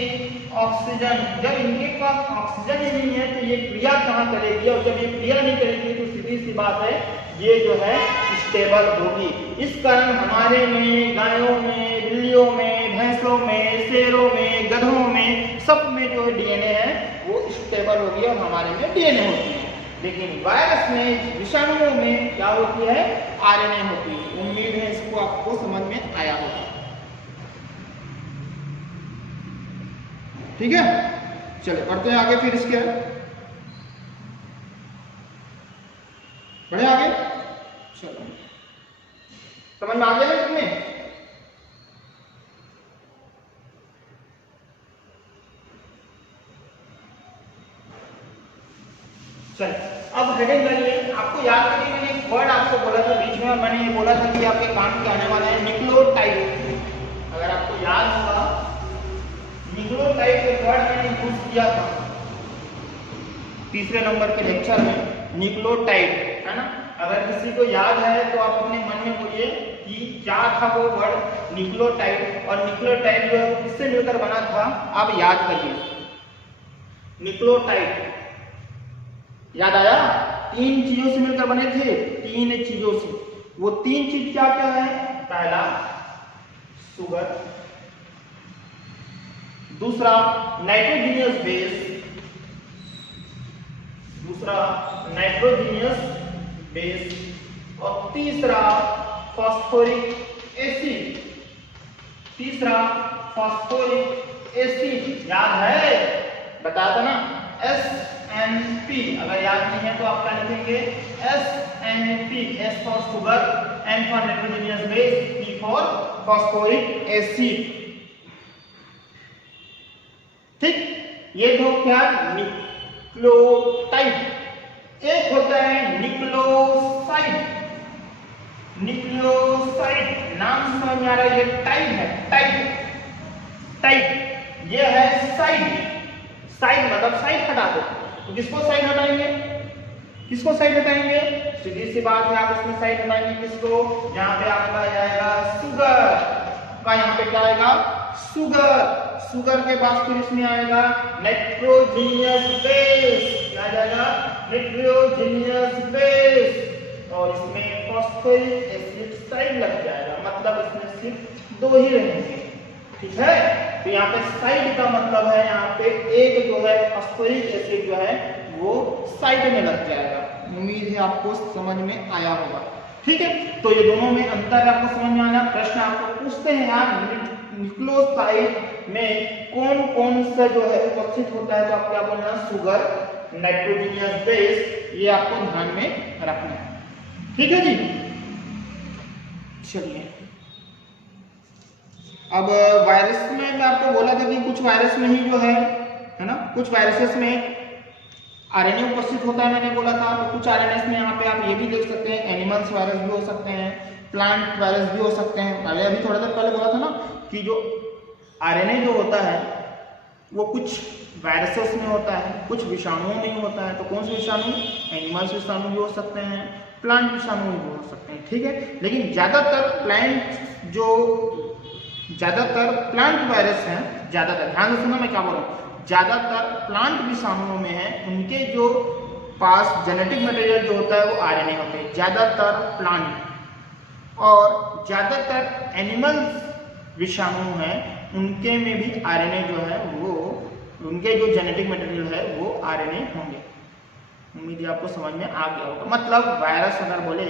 oxygen. जब इनके पास ऑक्सीजन ही नहीं है तो ये क्रिया कहाँ करेगी, और जब ये क्रिया नहीं करेगी तो सीधी सी बात है ये जो है स्टेबल होगी। इस कारण हमारे में, गायों में, बिल्लियों में, भैंसों में, शेरों में, गधों में, सब में जो डीएनए है वो स्टेबल होगी और हमारे में डीएनए होती है। लेकिन वायरस में, विषाणुओं में क्या होती है, आरएनए होती है। उम्मीद है इसको आपको समझ में आया होगा, ठीक है। चलिए बढ़ते हैं आगे, फिर इसके बढ़े आगे। चलो समझ में आ गया ना इसमें? चलिए अब हेडिंग करिए। आपको याद करिए मैंने एक वर्ड आपको बोला था बीच में, और मैंने ये बोला था कि आपके काम के आने वाला है न्यूक्लियोटाइड। अगर आपको याद होगा न्यूक्लियोटाइड के वर्ड मैंने यूज किया था, तीसरे नंबर के लेक्चर में न्यूक्लियोटाइड, है ना। अगर किसी को याद है तो आप अपने मन में बोलिए कि क्या था वो वर्ड न्यूक्लियोटाइड, और न्यूक्लियोटाइड जो है किससे मिलकर बना था, आप याद करिए। न्यूक्लियोटाइड याद आया, 3 चीजों से मिलकर बने थे, 3 चीजों से। वो 3 चीज क्या क्या है? पहला शुगर, दूसरा नाइट्रोजीनियस बेस, और तीसरा फास्फोरिक एसिड। याद है, बताया था ना, SNP। अगर याद नहीं है तो आप क्या लिखेंगे? SNP, S for sugar, N for nitrogenous base, P for phosphoric acid. ठीक, ये दो क्या? न्यूक्लियोटाइड। एक होता है न्यूक्लियोसाइड। नाम समझ में आ रहा है, ये टाइड है, टाइड। ये है साइड मतलब साइड हटा दो। तो किसको साइड हटाएंगे? सीधी सी बात है, आप इसमें साइड हटाएंगे किसको? यहाँ पे आपका जाएगा शुगर का, यहाँ पे क्या आएगा? शुगर के बाद फिर इसमें आएगा नाइट्रोजीनियस बेस। क्या जाएगा? नाइट्रोजीनियस बेस, और इसमें फास्फोरिक एसिड साइड लग जाएगा। मतलब इसमें सिर्फ 2 ही रहेंगे, ठीक है। तो यहाँ पे साइड का मतलब है, यहाँ पे एक जो है फास्फोरिक एसिड जो है वो साइड में लग जाएगा। उम्मीद है आपको समझ में आया होगा, ठीक है। तो ये दोनों में अंतर आपको समझ में आया। प्रश्न आपको पूछते हैं यार, न्यूक्लियोसाइड में कौन कौन सा जो है उपस्थित होता है, तो आप क्या बोलना? शुगर, नाइट्रोजीनियस बेस, ये आपको ध्यान में रखना है, ठीक है जी। चलिए, अब वायरस में मैं आपको बोला था कि कुछ वायरस में ही जो है ना, कुछ वायरसेस में आरएनए उपस्थित होता है, मैंने बोला था। तो कुछ आरएनएस में यहाँ पे आप ये भी देख सकते हैं, एनिमल्स वायरस भी हो सकते हैं, प्लांट वायरस भी हो सकते हैं। अभी थोड़ा देर पहले बोला था ना कि जो आरएनए जो होता है वो कुछ वायरसेस में होता है, कुछ विषाणुओं में ही होता है। तो कौन से विषाणु? एनिमल्स विषाणु भी हो सकते हैं, प्लांट विषाणु भी हो सकते हैं, ठीक है। लेकिन ज्यादातर प्लांट वायरस हैं, ज्यादातर ध्यान से सुनना मैं क्या बोल रहा हूँ, ज्यादातर प्लांट विषाणुओं में है, उनके जो पास जेनेटिक मटेरियल जो होता है वो आरएनए होते हैं, ज्यादातर प्लांट। और ज्यादातर एनिमल्स विषाणु हैं, उनके में भी आरएनए जो है वो, उनके जो जेनेटिक मटेरियल है वो आरएनए होंगे। उम्मीद है आपको समझ में आ गया होगा। मतलब वायरस अगर बोले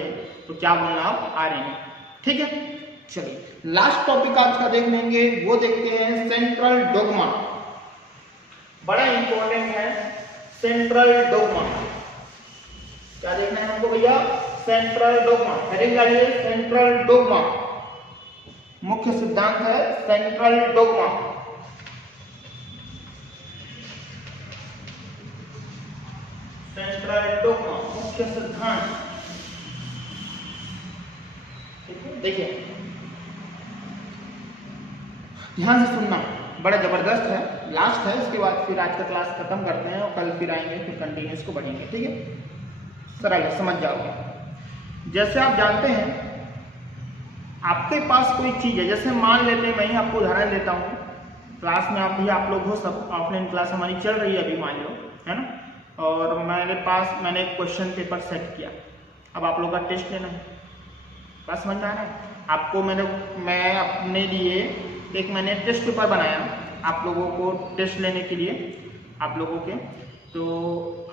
तो क्या बोलना आप? आरएनए, ठीक है। चलिए, लास्ट टॉपिक आज का देख लेंगे, वो देखते हैं सेंट्रल डोग्मा। बड़ा इंपॉर्टेंट है सेंट्रल डोग्मा। क्या देखना है हमको भैया? Central dogma. हेडिंग डालिए, सेंट्रल डोग्मा। मुख्य सिद्धांत है सेंट्रल डोग्मा। सेंट्रल डोग्मा मुख्य सिद्धांत, ठीक है। देखिए, ध्यान से सुनना, बड़ा जबरदस्त है, लास्ट है। इसके बाद फिर आज का क्लास खत्म करते हैं और कल फिर आएंगे, फिर कंटिन्यूस को बढ़ेंगे, ठीक है। सरल है, समझ जाओगे। जैसे आप जानते हैं, आपके पास कोई चीज है, जैसे मान लेते हैं, मैं ही आपको उदाहरण देता हूँ। क्लास में आप लोग हो, सब ऑफलाइन क्लास हमारी चल रही है अभी, मान लो, है ना। और मैंने एक क्वेश्चन पेपर सेट किया। अब आप लोग का टेस्ट लेना है, बस समझ में आ रहा है आपको। मैं अपने लिए मैंने टेस्ट पेपर बनाया आप लोगों को टेस्ट लेने के लिए, आप लोगों के। तो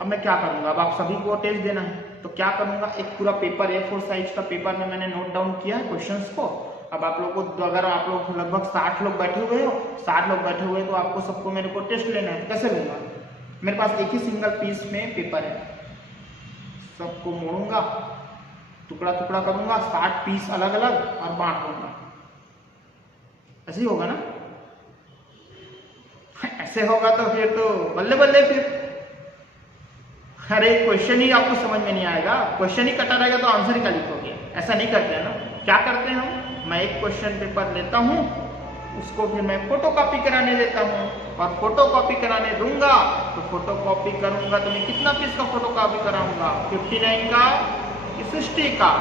अब मैं क्या करूँगा, अब आप सभी को टेस्ट देना है, तो क्या करूँगा, एक पूरा पेपर A4 साइज का पेपर में मैंने नोट डाउन किया है क्वेश्चंस को। अब आप लोगों को, अगर आप लोग लगभग 60 लोग बैठे हुए हो, 60 लोग बैठे हुए, तो आपको सबको मेरे को टेस्ट लेना है। कैसे लूँगा? मेरे पास एक ही सिंगल पीस में पेपर है, सबको मोड़ूंगा, टुकड़ा टुकड़ा करूंगा, 60 पीस अलग अलग और बांट दूंगा। ऐसे ही होगा ना? ऐसे होगा तो फिर तो बल्ले बल्ले। फिर अरे क्वेश्चन ही आपको समझ में नहीं आएगा, क्वेश्चन ही कटा रहेगा तो आंसर ही क्या लिखोगे? ऐसा नहीं करते हैं ना। क्या करते हैं हम, मैं एक क्वेश्चन पेपर लेता हूँ, उसको फिर मैं फोटोकॉपी कराने देता हूँ, और फोटोकॉपी कराने दूंगा तो फोटोकॉपी करूंगा तो मैं कितना पीस का फोटोकॉपी कराऊंगा, 59 का कि 60 का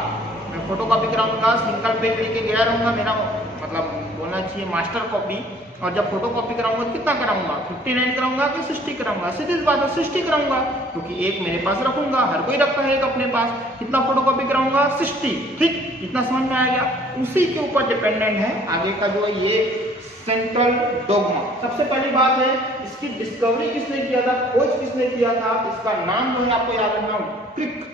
मैं फोटोकॉपी कराऊंगा। सिंगल पेज लेके गया रहूंगा, मेरा मतलब बोलना चाहिए मास्टर कॉपी, और जब फोटोकॉपी कराऊंगा तो कितना कराऊंगा, 59 कराऊंगा कि 60 कराऊंगा, सीधी बात है 60 कराऊंगा, क्योंकि एक मेरे पास रखूंगा, हर कोई रखता है एक अपने पास। कितना फोटोकॉपी कराऊंगा, 60। ठीक, इतना समझ में आ गया। उसी के ऊपर डिपेंडेंट है आगे का जो है ये सेंट्रल डोगमा। सबसे पहली बात है, इसकी डिस्कवरी किसने किया था, खोज किसने किया था, इसका नाम जो है आपको याद रखना, क्रिक।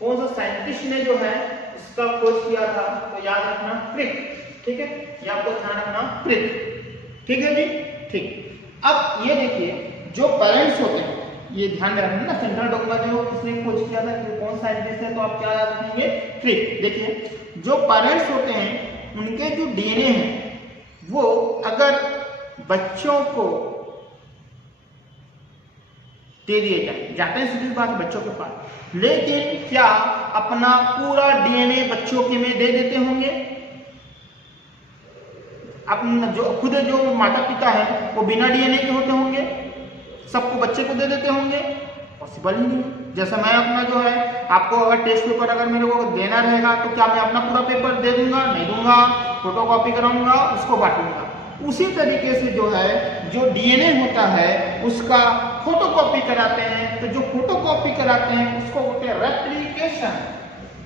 कौन सा साइंटिस्ट ने जो है इसका खोज किया था, तो याद रखना क्रिक। ठीक है, ये आपको ध्यान रखना क्रिक। ठीक है जी, ठीक। अब ये देखिए जो पेरेंट्स होते हैं, ये ध्यान रखना ना, सेंट्रल डोगमा जो किसने खोज किया था, कौन साइंटिस्ट है, तो आप क्या याद रखेंगे, क्रिक। देखिए जो पेरेंट्स होते हैं उनके जो डीएनए हैं वो अगर बच्चों को दे दिए जाते हैं, सीधी बात बच्चों के पास, लेकिन क्या अपना पूरा डीएनए बच्चों के में दे देते होंगे? अपना जो खुद जो माता पिता है वो बिना डीएनए के होते होंगे, सबको बच्चे को दे देते होंगे? पॉसिबल ही नहीं। जैसे मैं अपना जो है आपको अगर टेस्ट पेपर अगर मेरे को देना रहेगा तो क्या मैं अपना पूरा पेपर दे दूंगा? नहीं दूंगा, फोटोकॉपी कराऊंगा, उसको बांटूंगा। उसी तरीके से जो है जो डीएनए होता है उसका फोटोकॉपी कराते हैं, तो जो फोटोकॉपी कराते हैं उसको बोलते हैं रेप्लिकेशन।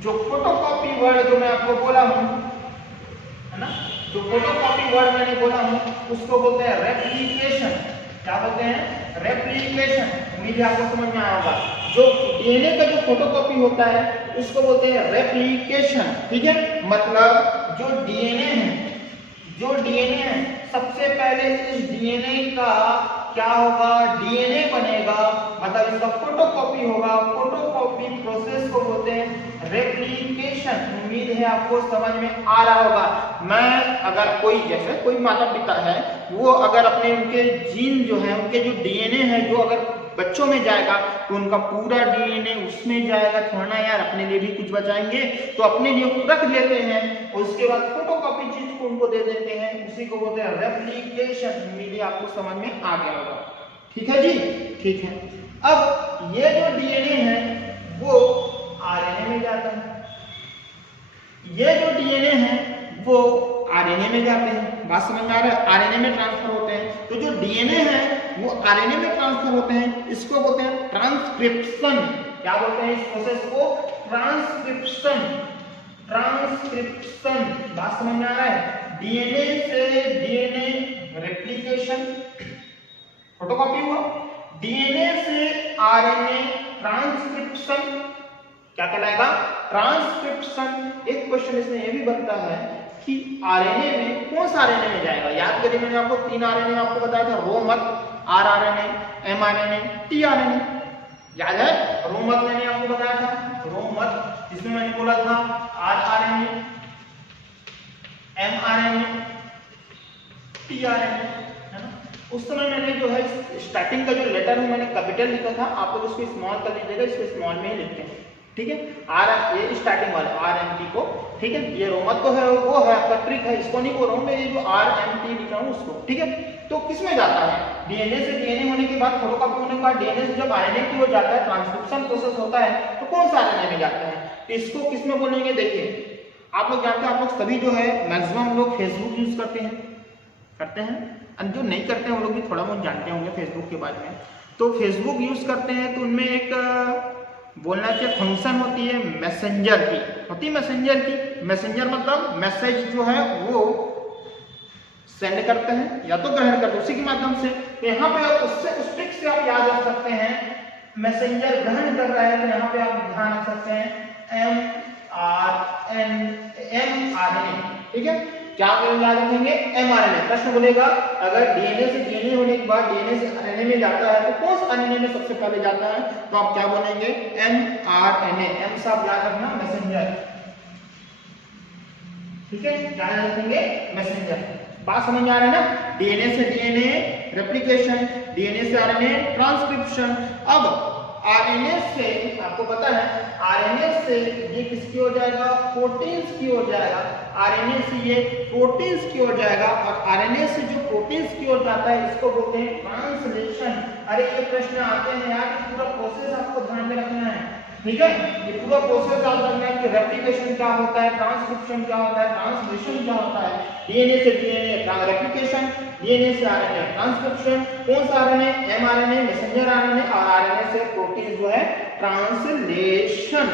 जो फोटोकॉपी वर्ड जो मैं आपको बोला हूं, है ना, जो फोटोकॉपी वर्ड मैंने बोला हूं उसको बोलते हैं रेप्लिकेशन। क्या बोलते हैं? रेप्लिकेशन। उम्मीद है आपको समझ में आया होगा। जो डीएनए का जो फोटोकॉपी होता है उसको बोलते हैं रेप्लिकेशन। ठीक है, मतलब जो डीएनए है सबसे पहले इस डीएनए का क्या होगा, डीएनए बनेगा, मतलब इसका फोटोकॉपी होगा। फोटोकॉपी प्रोसेस को बोलते हैं रेप्लिकेशन। उम्मीद है आपको समझ में आ रहा होगा। मैं अगर कोई जैसे कोई माता पिता है वो अगर अपने उनके जीन जो है, उनके जो डीएनए है जो अगर बच्चों में जाएगा तो उनका पूरा डीएनए उसमें जाएगा, थोड़ा ना यार अपने लिए भी कुछ बचाएंगे, तो अपने लिए रख लेते हैं और उसके बाद फोटोकॉपी चीज को उनको दे देते हैं। उसी को बोलते हैं रेप्लिकेशन। उम्मीद है आपको समझ में आ गया होगा। ठीक है जी, ठीक है। अब ये जो डीएनए है वो आरएनए में जाता है, ये जो डीएनए है वो आरएनए में जाते हैं। बात समझ में आ रहा है? आरएनए में ट्रांसफर होते हैं। तो जो डीएनए है वो आरएनए में ट्रांसफर होते हैं, इसको बोलते हैं ट्रांसक्रिप्शन। क्या बोलते हैं इस प्रोसेस को? ट्रांसक्रिप्शन। ट्रांसक्रिप्शन। बात समझ में आ रहा है? डीएनए से डीएनए रेप्लिकेशन, फोटोकॉपी हुआ, डीएनए से आरएनए ट्रांसक्रिप्शन। क्या कहलाएगा? ट्रांसक्रिप्शन। एक क्वेश्चन इसमें यह भी बनता है कि आरएनए में कौन सा आरएनए में जाएगा। याद करिए मैंने आपको 3 आरएनए आपको बताया था, रो मत, आरआरएनए, एमआरएनए, टीआरएनए। याद है? रो मत मैंने आपको बताया था, रो मत जिसमें मैंने बोला था आरआरएनए, एमआरएनए, टीआरएनए, है ना। उस समय मैंने जो है स्टार्टिंग का जो लेटर है मैंने कैपिटल लिखा था, आप लोग इसको स्मॉल कर लीजिएगा, इसको स्मॉल में ही लिखते हैं। ठीक है, आर ये स्टार्टिंग वाले आरएमटी को, ठीक है, ये रोमत को है वो है आपका ट्रिक है, इसको नहीं बोल रहा हूँ मैं, ये जो आरएमटी लिख रहा हूँ उसको। ठीक है, तो किसमें जाता है? डीएनए से डीएनए होने के बाद फोटोकॉपी होने के बाद डीएनए से जब आरएनए की ओर जाता है, ट्रांसक्रिप्शन प्रोसेस होता है, तो कौन सा आरएनए में जाता है? तो इसको किसमें बोलेंगे? देखिए आप लोग जानते हैं, आप लोग सभी जो है मैक्सिमम लोग फेसबुक यूज करते हैं, और जो नहीं करते हैं वो लोग भी थोड़ा बहुत जानते होंगे फेसबुक के बारे में। तो फेसबुक यूज करते हैं तो उनमें एक बोलना चाहिए फंक्शन होती है मैसेंजर की, होती है मैसेंजर की। मैसेंजर मतलब मैसेज जो है वो सेंड करते हैं या तो ग्रहण करते हैं उसी के माध्यम से। तो यहाँ पे उससे उस ट्रिक से आप याद रख सकते हैं, मैसेंजर ग्रहण कर रहा है तो यहाँ पे आप ध्यान रख सकते हैं mRNA। ठीक है, क्या याद रखेंगे? mRNA। प्रश्न बोलेगा अगर डीएनए से डीएनए होने के बाद डीएनए से आरएनए में जाता है तो कौन सा आरएनए में सबसे पहले जाता है? तो आप क्या बोलेंगे? mRNA। m साहब याद रखना, मैसेंजर। ठीक है, क्या याद रखेंगे? मैसेंजर। बात समझ में आ रहा है ना? डीएनए से डीएनए रेप्लिकेशन, डीएनए से आरएनए ट्रांसक्रिप्शन। अब आरएनए से, आपको पता है आरएनए से ये किसकी हो जाएगा, प्रोटीन्स की हो जाएगा। आरएनए से ये प्रोटीन्स की हो जाएगा और आरएनए से जो प्रोटीन्स की हो जाता है इसको बोलते हैं ट्रांसलेशन। अरे ये प्रश्न आते हैं यार, पूरा प्रोसेस आपको ध्यान में रखना है, ठीक है। ये पूरा प्रोसेस याद रखना है कि रेप्लिकेशन क्या होता है, ट्रांसक्रिप्शन क्या होता है, ट्रांसलेशन क्या होता है। डीएनए से डीएनए रेप्लिकेशन, डीएनए से आरएनए ट्रांसक्रिप्शन, कौन सा आरएनए, एमआरएनए, मैसेंजर आरएनए, और आरएनए से प्रोटीन जो है ट्रांसलेशन।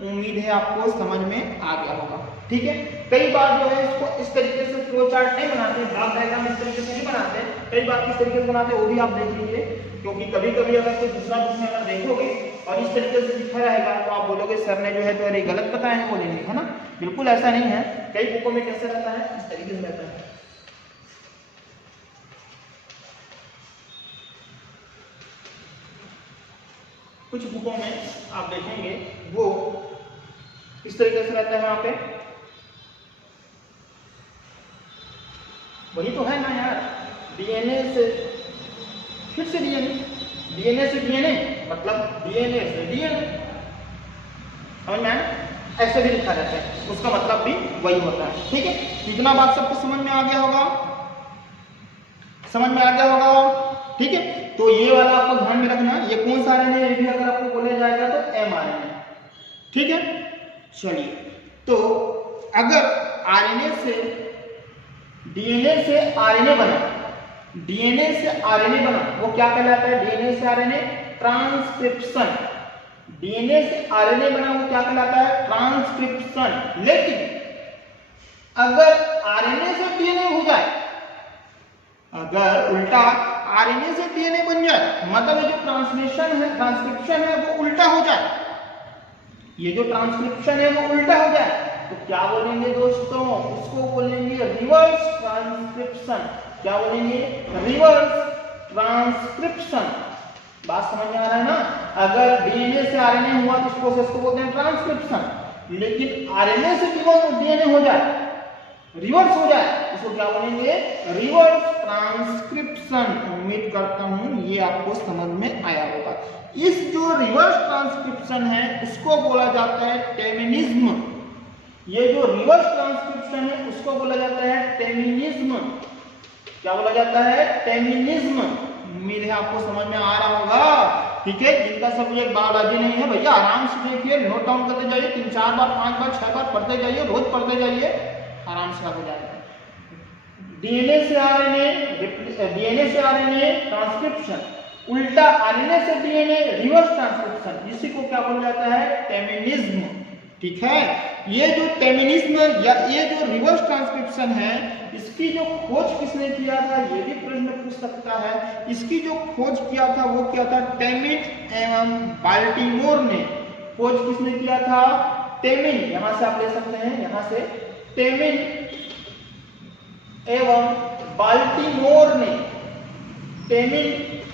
उम्मीद है आपको समझ में आ गया होगा, ठीक है। कई बार जो है इसको इस तरीके से फ्लो चार्ट नहीं बनाते, ब्लॉक डायग्राम इस तरीके से नहीं बनाते, कई बार किस तरीके से बनाते वो भी आप देख लीजिए, क्योंकि कभी कभी अगर कोई दूसरा बुक में अगर देखोगे और इस तरीके से लिखा रहेगा तो आप बोलोगे सर ने जो है तो अरे गलत बताया है, वो नहीं लिखा ना। बिल्कुल ऐसा नहीं है, कई बुकों में कैसे रहता है, इस तरीके से रहता है। कुछ बुकों में आप देखेंगे वो इस तरीके से रहता है, वहां पे वही तो है ना यार, डीएनए से फिर से डीएनए, डीएनए से डीएनए मतलब डीएनए से डीएनए, समझ में आया, ऐसे भी लिखा रहता है, उसका मतलब भी वही होता है, ठीक है। इतना बात सबको समझ में आ गया होगा, समझ में आ गया होगा, ठीक है। तो ये वाला आपको ध्यान में रखना, ये कौन सा आरएनए, ये भी अगर आपको बोला जाएगा तो एमआरएनए, ठीक है। चलिए, तो अगर आरएनए से डीएनए से आरएनए बना, डीएनए से आरएनए बना, वो क्या कहलाता है, डीएनए से आरएनए ट्रांसक्रिप्शन। डीएनए से आरएनए बना वो क्या कहलाता है, ट्रांसक्रिप्शन। लेकिन अगर आरएनए से डीएनए हो जाए, अगर उल्टा आरएनए से डीएनए बन जाए, मतलब जो ट्रांसलेशन है, ट्रांसक्रिप्शन है वो उल्टा हो जाए, ये जो ट्रांसक्रिप्शन है वो उल्टा हो जाए, तो क्या बोलेंगे दोस्तों, उसको बोलेंगे रिवर्स ट्रांसक्रिप्शन। क्या बोलेंगे, रिवर्स ट्रांसक्रिप्शन। बात समझ में आ रहा है ना। अगर डीएनए से आरएनए हुआ तो इस प्रोसेस को बोलते हैं ट्रांसक्रिप्शन, लेकिन आरएनए से डीएनए हो जाए, रिवर्स हो जाए, इसको क्या बोलेंगे, रिवर्स ट्रांसक्रिप्शन। उम्मीद करता हूं ये आपको समझ में आया होगा। इस जो रिवर्स ट्रांसक्रिप्शन है इसको बोला जाता है टेमिनिज्म। ये जो रिवर्स ट्रांसक्रिप्शन है उसको बोला जाता है टेमिनिज्म। क्या बोला जाता है, टेमिनिज्म। उम्मीद है आपको समझ में आ रहा होगा, ठीक है। जिनका सब्जेक्ट बायोलॉजी नहीं है भैया आराम से देखिए, नोट डाउन करते जाइए, 3-4 बार 5 बार 6 बार पढ़ते जाइए, रोज पढ़ते जाइए, आराम से हो जाएगा। डीएनए से आरएनए, डीएनए से आरएनए ट्रांसक्रिप्शन, उल्टा आरएनए से डीएनए रिवर्स ट्रांसक्रिप्शन, इसी को क्या बोला जाता है, टेमिनिज्म, ठीक है। ये जो टेमिनिज्म या ये जो रिवर्स ट्रांसक्रिप्शन है, इसकी जो खोज किसने किया था, ये भी प्रश्न पूछ सकता है। इसकी जो खोज किया था वो क्या था, टेमिन एवं बाल्टीमोर ने। खोज किसने किया था, टेमिन, यहां से आप ले सकते हैं, यहां से टेमिन एवं बाल्टीमोर ने, टेमिन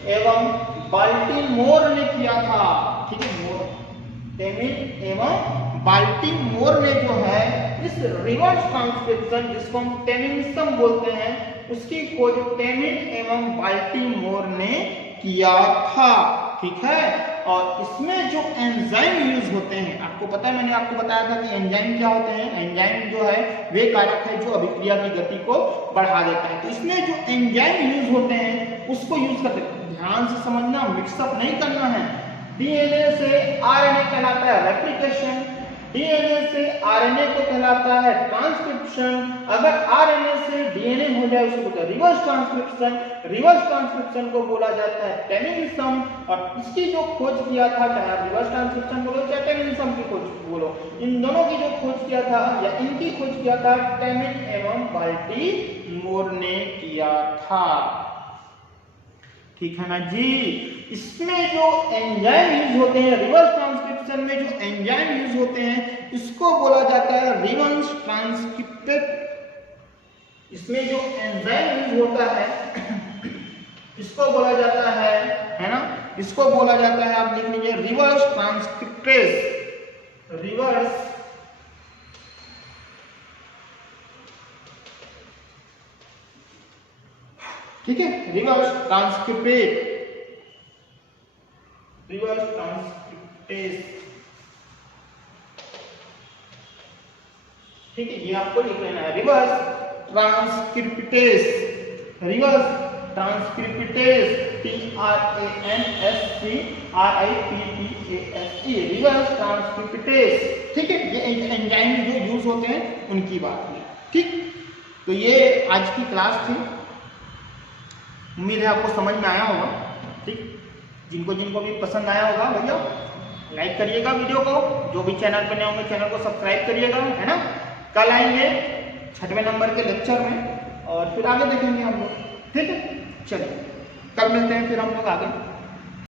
एवं बाल्टीमोर ने किया था, ठीक है। मोर, टेमिन एवं बाल्टीमोर ने जो है इस रिवर्स ट्रांसक्रिप्शन, जिसको हम टेमिनिज्म बोलते हैं, उसकी खोज टेमिन एवं बाल्टीमोर ने किया था, ठीक है। और इसमें जो एंजाइम यूज होते हैं, आपको पता है, मैंने आपको बताया था कि एंजाइम क्या होते हैं। एंजाइम जो है वे कारक है जो अभिक्रिया की गति को बढ़ा देता है। तो इसमें जो एंजाइम यूज होते हैं उसको यूज करते हैं, ध्यान से समझना, मिक्सअप नहीं करना है। डीएनए से आरएनए कहलाता है रेप्लिकेशन, डीएनए से आरएनए को कहलाता है ट्रांसक्रिप्शन। अगर आरएनए से डीएनए हो जाए उसको बोलते हैं रिवर्स ट्रांसक्रिप्शन। रिवर्स ट्रांसक्रिप्शन को बोला जाता है टेमिनिज्म। और इसकी जो खोज किया था, चाहे आप रिवर्स ट्रांसक्रिप्शन बोलो चाहे टेमिनिज्म की खोज बोलो, इन दोनों की जो खोज किया था या इनकी खोज किया था टेमिन एवं बाल्टीमोर ने किया था, ठीक है ना जी। इसमें जो एंजाइम यूज होते हैं, रिवर्स ट्रांसक्रिप्शन में जो एंजाइम यूज होते हैं, इसको बोला जाता है रिवर्स ट्रांसक्रिप्टेड। इसमें जो एंजाइम यूज होता है इसको बोला जाता है ना, इसको बोला जाता है, आप लिख लीजिए, रिवर्स ट्रांसक्रिप्टेज। रिवर्स ठीक है, रिवर्स ट्रांसक्रिप्टेड, रिवर्स ठीक है, ये आपको लिख लेना है। Reverse transcriptase, reverse transcriptase, TRANSCRIPTASE, reverse transcriptase. ठीक है, ये एंजाइम जो यूज होते हैं उनकी बात है। ठीक, तो ये आज की क्लास थी, उम्मीद है आपको समझ में आया होगा। ठीक, जिनको जिनको भी पसंद आया होगा भैया लाइक करिएगा वीडियो को, जो भी चैनल पर नए होंगे चैनल को सब्सक्राइब करिएगा, है ना। कल आएंगे 6वें नंबर के लेक्चर में और फिर आगे देखेंगे हम लोग। ठीक है, चलिए कल मिलते हैं फिर हम लोग आगे।